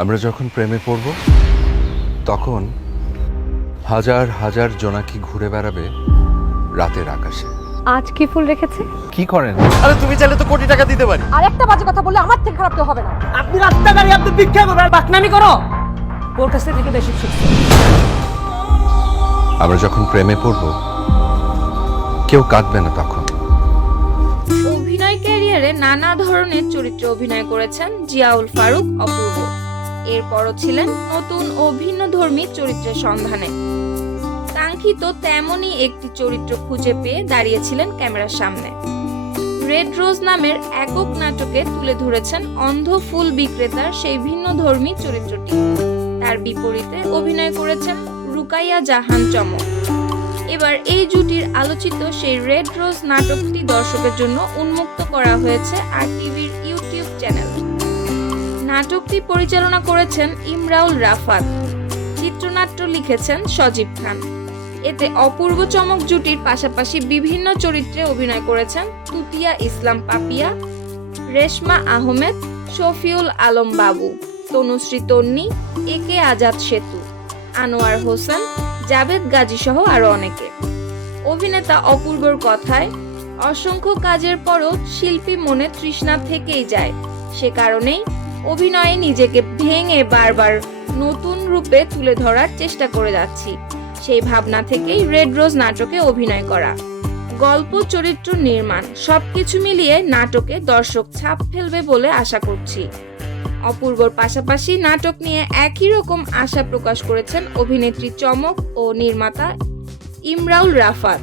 আমরা যখন প্রেমে পড়ব তখন হাজার হাজার জোনাকি ঘুরে বেড়াবে রাতের আকাশে। আজ কি ফুল রেখেছে? কি করেন? আরে তুমি চাইলে তো কোটি টাকা দিতে পারি। আর একটা বাজে কথা বললে আমার থেকে খারাপ কেউ হবে না। আপনি রাস্তাঘাটে আপনি ভিক্ষা করবেন বাকনামি করো। ওর কাছ থেকে বেশি শিখছে আমরা যখন প্রেমে পড়ব কেউ কাঁদবে না তখন। অভিনয় ক্যারিয়ারে নানা ধরনের চরিত্রে অভিনয় করেছেন জিয়াউল ফারুক অপূর্ব। এরপরও ছিলেন নতুন ও ভিন্নধর্মী চরিত্রের সন্ধানে। কাঙ্ক্ষিত তেমনই একটি চরিত্র খুঁজে পেয়ে দাঁড়িয়েছিলেন ক্যামেরার সামনে। রেড রোজ নামের একক নাটকে তুলে ধরেছেন অন্ধ ফুল বিক্রেতার সেই ভিন্নধর্মী চরিত্রটি। তার বিপরীতে অভিনয় করেছেন রুকাইয়া জাহান চমক। এবার এই জুটির আলোচিত সেই রেড রোজ নাটকটি দর্শকের জন্য উন্মুক্ত করা হয়েছে আর টিভির ইউটিউব নাটকটি পরিচালনা করেছেন ইমরাউল রাফাত। চিত্রনাট্য লিখেছেন সজীব খান। এতে অপূর্ব চমক জুটির পাশাপাশি বিভিন্ন চরিত্রে অভিনয় করেছেন তুতিয়া ইসলাম পাপিয়া, রেশমা আহমেদ, শফিউল আলম বাবু, তনুশ্রী তন্নি, এ কে আজাদ সেতু, আনোয়ার হোসেন, জাভেদ গাজী সহ আরও অনেকে। অভিনেতা অপূর্বর কথায়, অসংখ্য কাজের পরও শিল্পী মনে তৃষ্ণা থেকেই যায়। সে কারণেই অভিনয়ে নিজেকে ভেঙে বারবার নতুন রূপে তুলে ধরার চেষ্টা করে যাচ্ছি। সেই ভাবনা থেকেই রেড রোজ নাটকে অভিনয় করা। গল্প, চরিত্র, নির্মাণ, সবকিছু মিলিয়ে নাটকে দর্শক ছাপ ফেলবে বলে আশা করছি। অপূর্বর পাশাপাশি নাটক নিয়ে একই রকম আশা প্রকাশ করেছেন অভিনেত্রী চমক ও নির্মাতা ইমরাউল রাফাত।